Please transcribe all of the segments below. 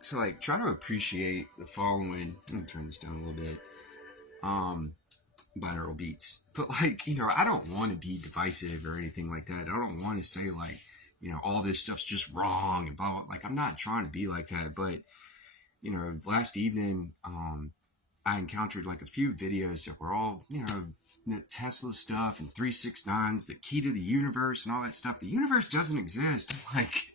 So like try to appreciate the following. Let me turn this down a little bit. Binaural beats. But like, I don't want to be divisive or anything like that. I don't want to say like, all this stuff's just wrong and blah blah. Like I'm not trying to be like that. But last evening, I encountered like a few videos that were all, the Tesla stuff and 369s, the key to the universe and all that stuff. The universe doesn't exist. Like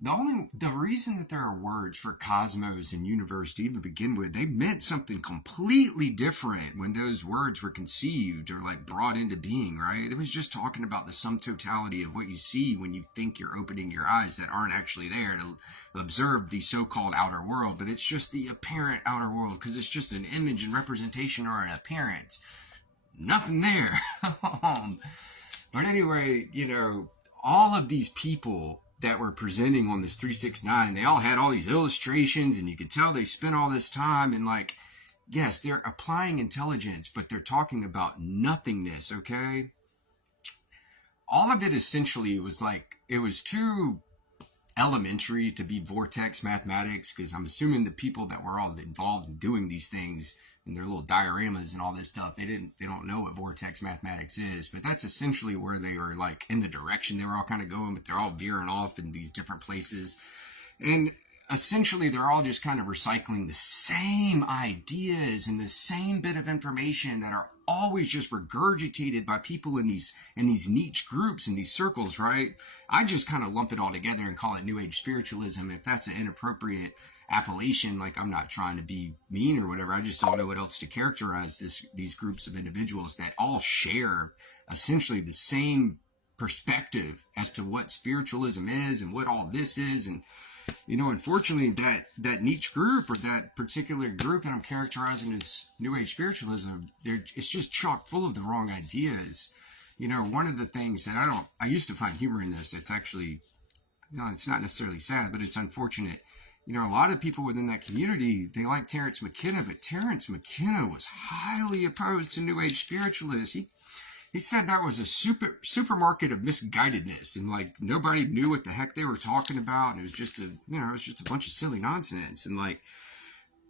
the reason that there are words for cosmos and universe to even begin with, they meant something completely different when those words were conceived or like brought into being, right? It was just talking about the sum totality of what you see when you think you're opening your eyes that aren't actually there to observe the so-called outer world, but it's just the apparent outer world because it's just an image and representation or an appearance. Nothing there. But anyway, all of these people that were presenting on this 369, and they all had all these illustrations, and you could tell they spent all this time, and like, yes, they're applying intelligence, but they're talking about nothingness, okay? All of it essentially was like, it was too elementary to be vortex mathematics, because I'm assuming the people that were all involved in doing these things and their little dioramas and all this stuff, they don't know what vortex mathematics is, but that's essentially where they were like in the direction they were all kind of going, but they're all veering off in these different places. And essentially they're all just kind of recycling the same ideas and the same bit of information that are always just regurgitated by people in these niche groups in these circles, right? I just kind of lump it all together and call it New Age spiritualism. If that's an inappropriate appellation, like I'm not trying to be mean or whatever, I just don't know what else to characterize these groups of individuals that all share essentially the same perspective as to what spiritualism is and what all this is. And unfortunately, that niche group or that particular group that I'm characterizing as New Age spiritualism, it's just chock full of the wrong ideas. One of the things that I used to find humor in this. It's actually, it's not necessarily sad, but it's unfortunate. A lot of people within that community, they like Terence McKenna, but Terence McKenna was highly opposed to New Age spiritualists. He said that was a supermarket of misguidedness, and like nobody knew what the heck they were talking about, and it was just a bunch of silly nonsense. And like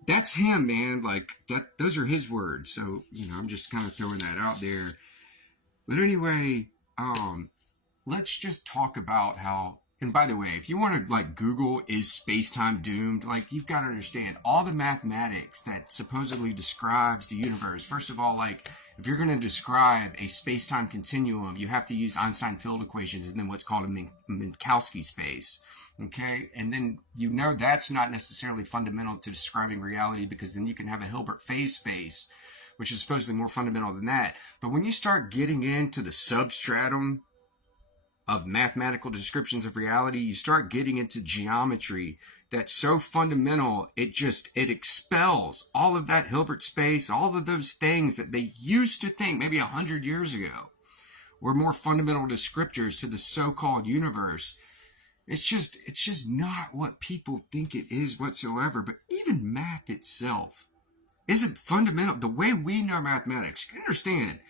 that's him, man. Like those are his words. So I'm just kind of throwing that out there. But anyway, let's just talk about how. And by the way, if you want to like Google is space-time doomed, like you've got to understand all the mathematics that supposedly describes the universe. First of all, like if you're going to describe a space-time continuum, you have to use Einstein field equations and then what's called a Minkowski space. Okay, and then that's not necessarily fundamental to describing reality, because then you can have a Hilbert phase space, which is supposedly more fundamental than that. But when you start getting into the substratum of mathematical descriptions of reality, you start getting into geometry that's so fundamental, it expels all of that Hilbert space, all of those things that they used to think maybe 100 years ago were more fundamental descriptors to the so-called universe. It's just not what people think it is whatsoever. But even math itself isn't fundamental. The way we know mathematics, you understand,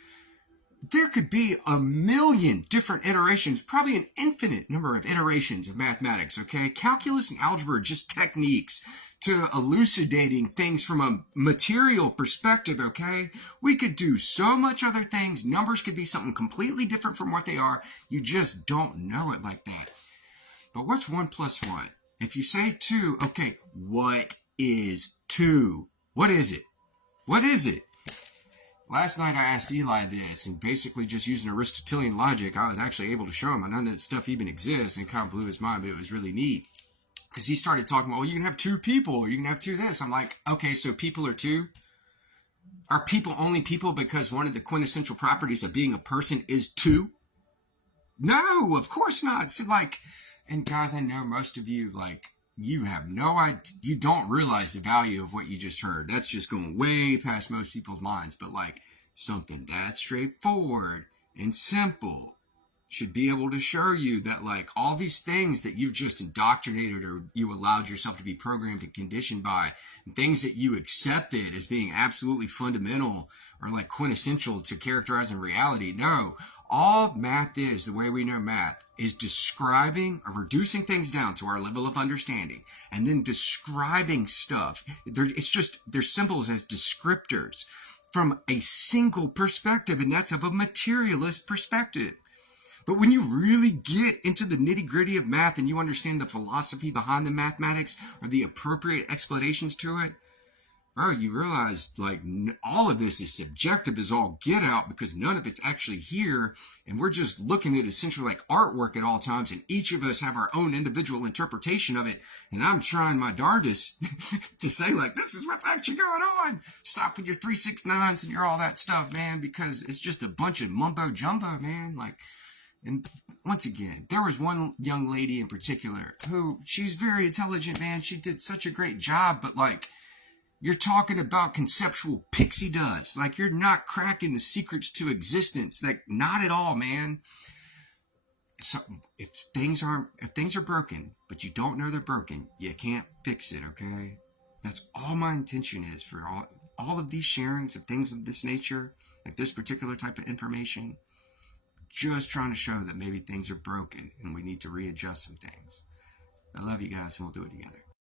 there could be a million different iterations, probably an infinite number of iterations of mathematics, okay? Calculus and algebra are just techniques to elucidating things from a material perspective, okay? We could do so much other things. Numbers could be something completely different from what they are. You just don't know it like that. But what's 1 plus 1? If you say 2, okay, what is 2? What is it? What is it? Last night I asked Eli this, and basically just using Aristotelian logic, I was actually able to show him none of that stuff even exists, and it kind of blew his mind, but it was really neat. Because he started talking about, well, you can have 2 people, or you can have 2 this. I'm like, okay, so people are 2? Are people only people because one of the quintessential properties of being a person is 2? No, of course not. So like, and guys, I know most of you, like, you have no idea, you don't realize the value of what you just heard. That's just going way past most people's minds. But like something that straightforward and simple should be able to show you that like all these things that you've just indoctrinated or you allowed yourself to be programmed and conditioned by, and things that you accepted as being absolutely fundamental or like quintessential to characterizing reality. No, All math is, the way we know math, is describing or reducing things down to our level of understanding and then describing stuff. It's just, they're symbols as descriptors from a single perspective, and that's of a materialist perspective. But when you really get into the nitty-gritty of math and you understand the philosophy behind the mathematics or the appropriate explanations to it, bro, you realize like all of this is subjective as all get out, because none of it's actually here, and we're just looking at essentially like artwork at all times, and each of us have our own individual interpretation of it. And I'm trying my darndest to say like, this is what's actually going on. Stop with your 369s and your all that stuff, man, because it's just a bunch of mumbo jumbo, man. Like, and once again, there was one young lady in particular who, she's very intelligent, man. She did such a great job, but like, you're talking about conceptual pixie dust. Like, you're not cracking the secrets to existence. Like, not at all, man. So if things are broken, but you don't know they're broken, you can't fix it, okay? That's all my intention is for all of these sharings of things of this nature, like this particular type of information. Just trying to show that maybe things are broken and we need to readjust some things. I love you guys, and we'll do it together.